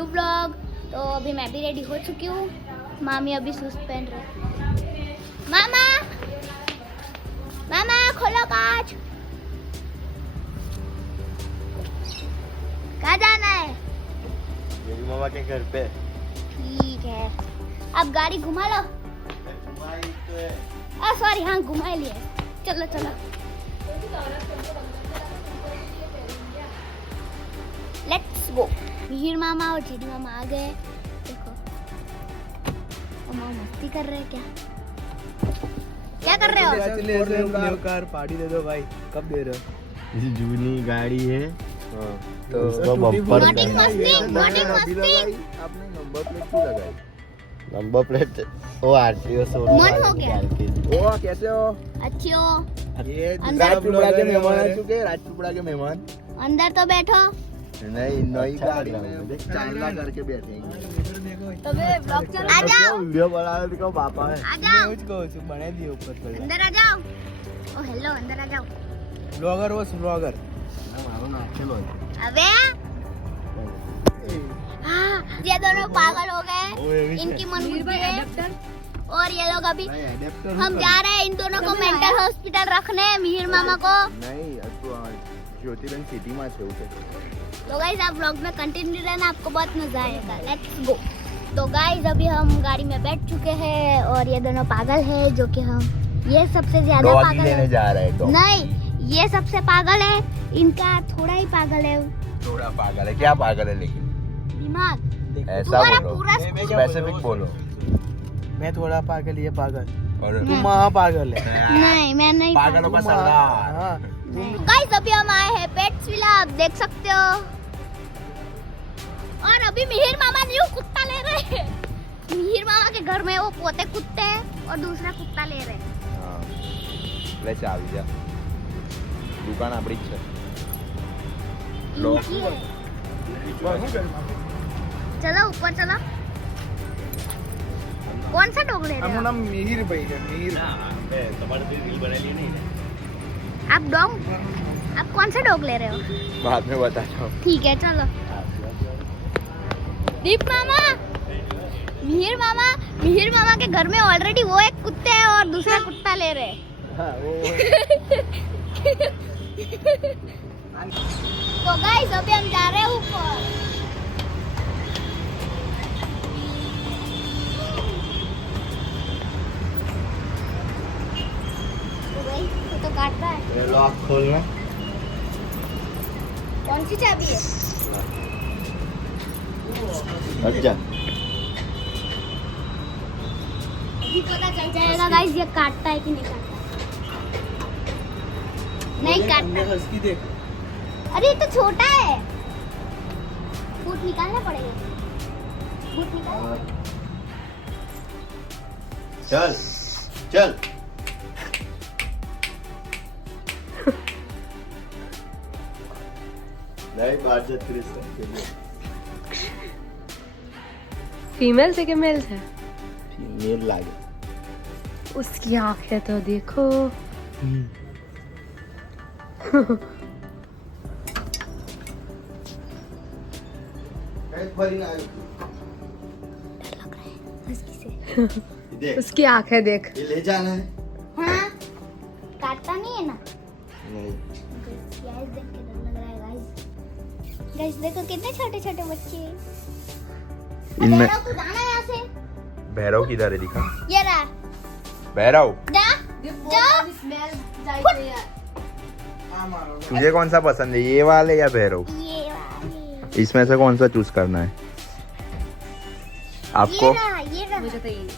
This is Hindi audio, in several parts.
New blog. तो अभी मैं भी रेडी हो चुकी हूँ। मामी अभी शूज पहन रहे। मामा मामा खोलो कांच। कहाँ जाना है? मेरी मामा के घर पे। ठीक है, अब गाड़ी घुमा लो। सॉरी, हाँ घुमा लिए। चलो चलो, लेट्स गो। मिहिर मामा और जेडी मामा आ गए। देखो मामा मस्ती कर रहे हैं। क्या कर रहे हो? कार पार्टी दे दो भाई। कब दे रहे हो? जूनी गाड़ी है तो उसका बम्पर Boating मस्ती, boating मस्ती। आपने नंबर प्लेट क्यों लगाई? नंबर प्लेट वो आरटीओ सोना मन हो गया। ओ कैसे हो? अच्छी हो? ये अंदर राजपुरा के मेहमान आ चुके हैं। राजपुरा के मेहमान अंदर तो बैठो। नहीं, नई गाड़ी में चांदला करके बैठेंगे। तबे ब्लॉग चल। आ जाओ, वीडियो बना रहे देखो पापा है। आ जाओ, उसको बने दिए ऊपर पर। अंदर आ जाओ। ओ हेलो, अंदर आ जाओ। ब्लॉगर वो ब्लॉगर। अबे हाँ, ये दोनों पागल हो गए। इनकी मन बुद्धि है। और ये लोग अभी हम जा रहे हैं इन दोनों को मेंटल हॉस्पिटल रखने, मिहिर मामा को। नहीं, ज्योतिबेन सिटी में છે ઉકે। तो गाइस आप व्लॉग में कंटिन्यू रहना, आपको बहुत मजा आएगा। Let's go. तो गाइस अभी हम गाड़ी में बैठ चुके हैं और ये दोनों पागल है, जो कि हम ये सबसे ज्यादा पागल लेने है। जा रहे हैं तो। नहीं, ये सबसे पागल है। इनका थोड़ा ही पागल है थोड़ा पागल है। क्या पागल है लेकिन? दिमाग। ऐसा तुम्हारा बोलो, पूरा स्पेसिफिक बोलो। मैं थोड़ा पागल, ये पागल और नहीं। तुम महा पागल है। नहीं, मैं नहीं पागलों का सरदार। गाइस अभी हम आए हैं पेट्स विला, आप देख सकते हो। और अभी मिहिर मामा न्यू कुत्ता ले रहे हैं। मिहिर मामा के घर में वो पोते कुत्ते हैं और दूसरा कुत्ता ले रहे हैं। ले चावी जा। दुकान આપણી જ છે। इनकी है। चलो ऊपर चलो। कौन सा डॉग ले रहे हो? નામ મિહિર ભાઈ છે। મિહિર તમારે તો રીલ બનાવી નહીં आप डॉग, आप कौन सा डॉग ले रहे हो? बाद में बताता हूँ। ठीक है चलो। दीप मामा, मिहिर मामा के घर में ऑलरेडी वो एक कुत्ते हैं और दूसरा कुत्ता ले रहे हैं। तो गाइस अभी हम जा रहे हैं ऊपर। तो गाइस ये तो काट रहा है। लॉक खोलना। कौन सी चाबी है? अच्छा अभी पता चल जाएगा गाइस ये काटता है कि नहीं काटता। नहीं काटता। हंसकी देख। अरे ये तो छोटा है, फूट निकालना पड़ेगा। फूट निकाल। चल चल। नहीं बात जब क्रिस फीमेल से कि मेल से? फीमेल लागे। उसकी आंखें तो देखो। देख उसकी आंखें देख। ये ले जाना है। हाँ, काटता नहीं है ना। नहीं गाइस देख के डर लग रहा है गाइस। गाइस देखो कितने छोटे छोटे बच्चे हैं। इनमें भैरव तू जाना यहाँ से। भैरव किधर है दिखा? ये रहा। भैरव जा जा। तुझे कौन सा पसंद है, ये वाले या भैरव? ये वाले। इसमें से कौन सा चूज करना है आपको? ये रहा। मुझे तो यही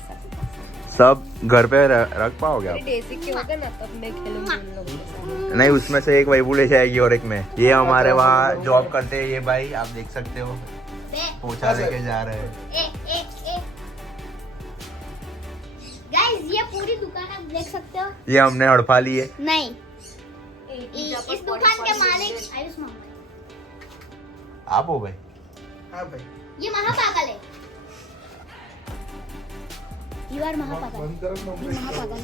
सब घर पे रख पाओगे आप? बेसिक के होगा ना, तब मैं खेलूंगी उन लोगों के साथ। नहीं, उसमें से एक वही ले जाएगी और एक में। ये हमारे वहाँ जॉब करते हैं ये भाई, आप देख सकते हो। पोछा लेके जा रहे हैं। गाइस ये पूरी दुकान आप देख सकते हो। ये हमने हड़पा ली है। नहीं, इस दुकान के मालिक आयुष मामा। आप हो भाई? हाँ भाई। ये महापागल है। यू आर महापागल। महापागल।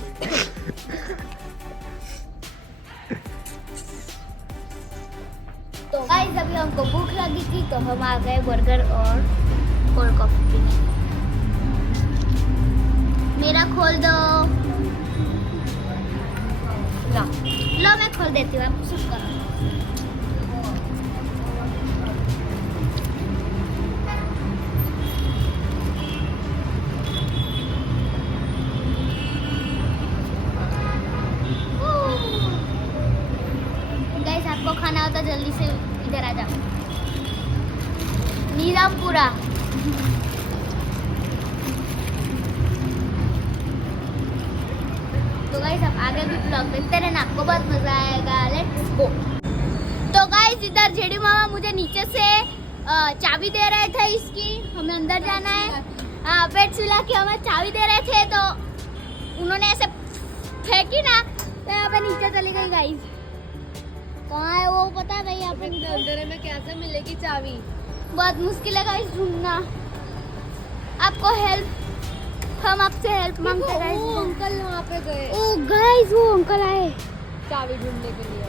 तो गाइस अभी हमको भूख लगी थी तो हम आ गए बर्गर और कोल्ड कॉफी पीने। मेरा खोल दो। ला। लो मैं खोल देती हूँ, आप शुरू करो। गाइस आपको खाना हो तो जल्दी से इधर आ जाओ। नीलमपुरा। तो गाइस आप आगे भी ब्लॉग देखते रहना, आपको बहुत मजा आएगा। Let's go. तो गाइस इधर जेडी मामा मुझे नीचे से चाबी दे रहे थे इसकी, हमें अंदर जाना है। पेट सुला के हमें चाबी दे रहे थे तो उन्होंने ऐसे फेंकी ना तो यहाँ पे नीचे चली गई। गाइस कहाँ है वो पता नहीं, यहाँ पे अंधेरे में कैसे मिलेगी चाबी? बहुत मुश्किल है गाइस ढूंढना। आपको हेल्प, हम आपसे हेल्प मांगते हैं गाइस। वो अंकल वहाँ पे गए ओ गाइस वो अंकल आए चाबी ढूंढने के लिए,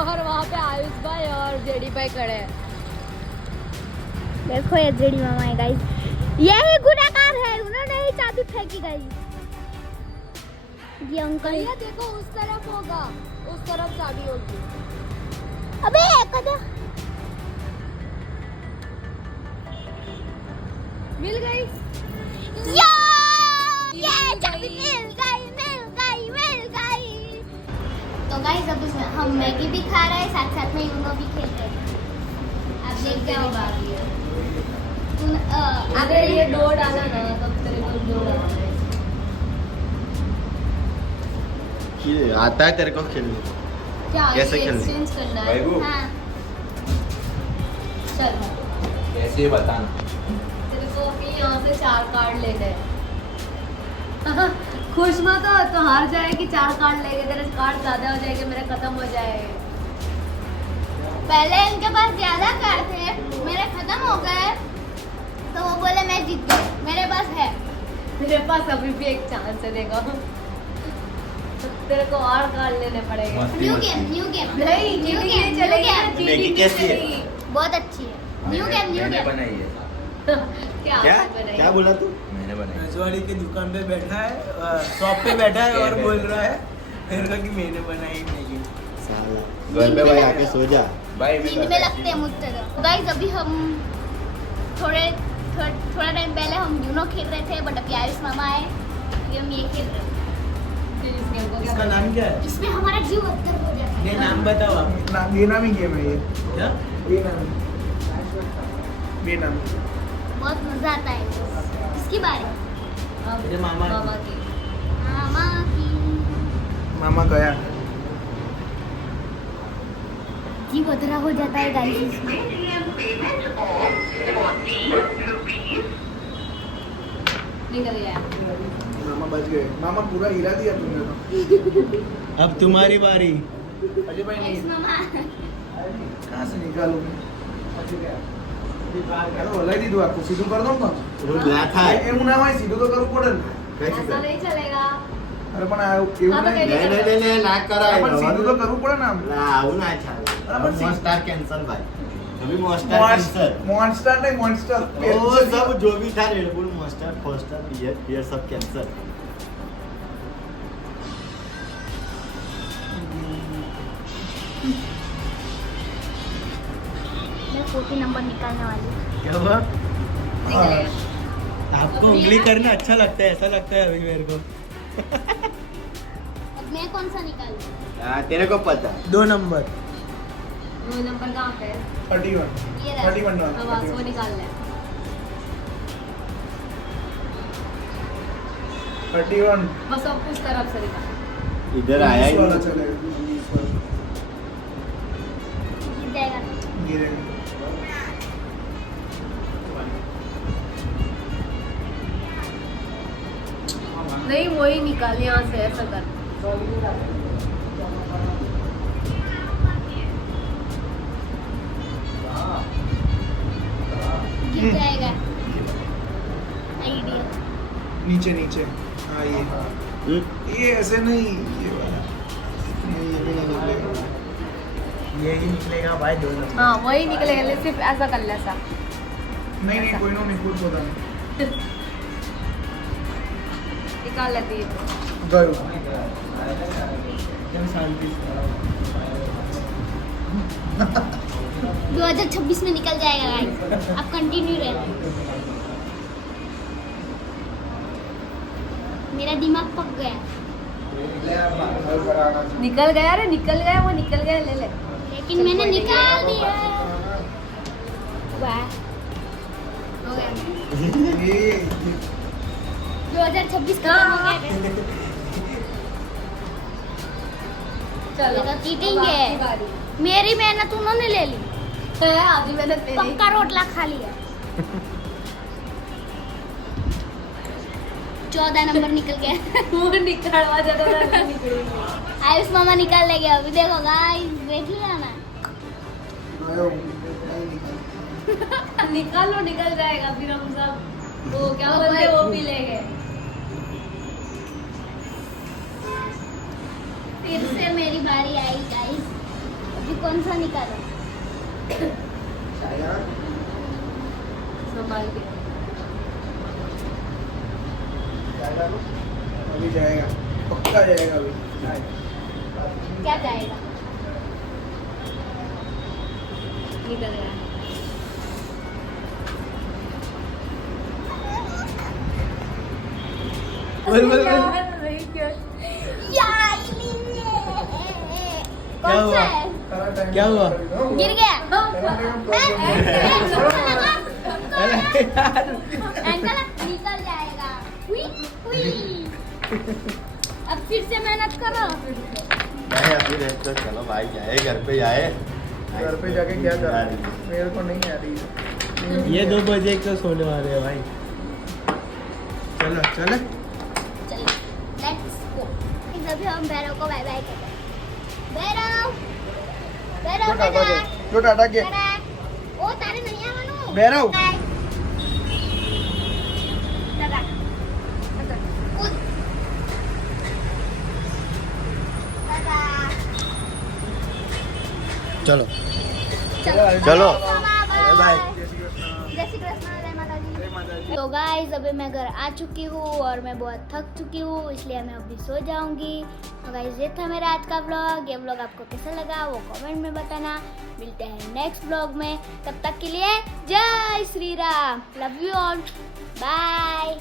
और वहाँ पे आयुष भाई और जेडी भाई खड़े हैं। देखो ये जेडी मामा है गाइस, यही गुनाहगार है, उन्होंने ही चाबी फेंकी गाइस। ये अंकल भैया देखो उस तरफ होगा, उस तरफ चाबी होगी। अबे कदा मिल गई। ये चाबी मिल गई। तो गाइस अब हम मैगी भी खा रहे हैं, साथ साथ में यूनो भी खेल रहे हैं। आप देख जाओ। अगर ये दो डाला ना तब तेरे को दो डालना है। आता है तेरे को खेलने? क्या कैसे ये खेलने? एक्सचेंज करना है? भाई वो हाँ चल कैसे बताना। तेरे को अभी यहाँ से 4 कार्ड लेने हैं। खुश मत हो तो हार जाएगी, 4 कार्ड लेके तेरे कार्ड ज्यादा हो जाएंगे, मेरे खत्म हो जाएंगे। पहले इनके पास ज्यादा कार्ड थे, मेरे खत्म हो गए तो वो बोले मैं जीत गई, मेरे पास है। मेरे पास अभी भी एक चांस है, देखो तो तेरे को और कार्ड लेने पड़ेंगे। न्यू गेम नहीं, न्यू चीटिंग गेम नहीं चलेगी, मैगी चीटिंग कैसी है? चलेगी। बहुत अच्छी है। न्यू गेम मैंने बनाई है। क्या क्या बनाई? क्या बोला तू? मैंने बनाई। रजवाड़ी की दुकान पे बैठा है, शॉप पे बैठा है और बोल रहा है मेरे को कि मैंने बनाई मैगी। साला घर पे भाई आके सो जा। भाई नींद में लगते हैं मुझसे तो। गाइस अभी हम थोड़ा टाइम पहले हम यूनो खेल रहे थे, बट अभी आयुष मामा आए, अभी हम ये खेल रहे हैं। फिर इस गेम को क्या इसका करना? नाम क्या है? इसमें हमारा जीव अत्तर हो जाता है। ये नाम बताओ आप। नाम ये नाम ही गेम है ये। क्या? ये नाम ये नाम बहुत मजा आता है इसकी बारी। अब मेरे मामा की। मामा की मामा गया। जीव अधरा हो जाता है गाइस इसमें। निकल गया। मामा बच गए। मामा पूरा हीरा दिया तुमने तो। अब तुम्हारी बारी। अजय भाई गाइस नहीं मामा कहाँ से निकालोगे? अरे ओला दी दो आपको सीधू कर दूंगा। હું બ્લેક થાય એવું ના હોય સીધું તો કરવું પડે ને. कैसे ऐसा कर? नहीं चलेगा। અરે પણ આ એવું હા તો નહીં. કઈ નહીં ના કરાય પણ સીધું તો કરવું પડે ને આમ. ના આવું ના ચાલે બરાબર છે. મોન્સ્ટર કેન્સલ ભાઈ અભી મોન્સ્ટર કેન્સલ મોન્સ્ટર નહીં મોન્સ્ટર. ओ सब जो भी था रेड बुल मोस्टर फोस्टर ये सब कैंसर मैं 40 नंबर निकालने वाली हूँ। क्या हुआ? निकलेगा। आपको उंगली करना अच्छा लगता है, ऐसा लगता है अभी मेरे को। अब मैं कौन सा निकालूं? हाँ तेरे को पता 2 नंबर। 2 नंबर कहाँ पे है? 31 ये रहा। 31 अब बस वो निकाल ले। 31 बस अब उस तरफ से निकाल। इधर आया ही वाला नहीं। चलेगा 19 वाला जीत जाएगा। गिरेगा। नहीं वही निकाल यहाँ से, ऐसा कर। जीत जाएगा। आइडिया। नीचे नीचे हाँ हम्म, ये ऐसे नहीं ये वाला नहीं ये भी नहीं निकलेगा। यही निकलेगा भाई 2 नंबर। हाँ वही निकलेगा, ले सिर्फ ऐसा कर ले ऐसा। नहीं कोई नहीं कुछ होता नहीं निकाल लेती है गयो शांति से 2026 में निकल जाएगा गाइस, अब कंटिन्यू रहना। मेरा दिमाग पक गया, निकल गया रे, निकल गया, वो निकल गया, ले ले। लेकिन मैंने निकाल दिया। वाह, हो गया। 2026 खत्म हो गया। चलो ये तो चीटिंग है। आपकी बारी। मेरी मेहनत उन्होंने ले ली, आधी मेहनत मेरी। पक्का रोटला खा लिया। 14 नंबर निकल गया। वो निकलवा दे तो मैं निकलूंगी। आयुष मामा निकाल ले गया। अभी देखो गाइस, देख लिया ना। गयो नहीं निकल निकाल लो, निकल जाएगा फिर हम सब वो क्या बोलते हैं वो पी लेंगे। फिर से मेरी बारी आई गाइस। अभी कौन सा निकालो? संभाल के। अभी जाएगा पक्का जाएगा अभी क्या जाएगा? निकल गया। बोल बोल बोल कौन हुआ? सा है? क्या हुआ? गिर गया। अरे निकल जाएगा। हुई, हुई। अब फिर से मेहनत करो। नहीं अभी रह तो चलो भाई जाए घर पे जाए। घर पे जाके क्या कर मेरे को नहीं आ रही है ये 2 बजे तो सोने वाले हैं भाई। चलो चलो चलो, लेट्स गो। अभी हम भैरव को बाय बाय कहते हैं। भैरव, भैरव बेटा। जो टाटा के बेटा। ओ तारे नहीं आवવાનું। भैरव। बाय। दादा। कूद। दादा। चलो चलो। चलो। Bye bye. जय श्री कृष्ण, जय माता दी। तो गाइस अभी मैं घर आ चुकी हूँ और मैं बहुत थक चुकी हूँ, इसलिए मैं अभी सो जाऊंगी। तो गाइस ये था मेरा आज का व्लॉग। ये व्लॉग आपको कैसा लगा वो कमेंट में बताना। मिलते हैं नेक्स्ट व्लॉग में, तब तक के लिए जय Shri Ram. Love you all, bye.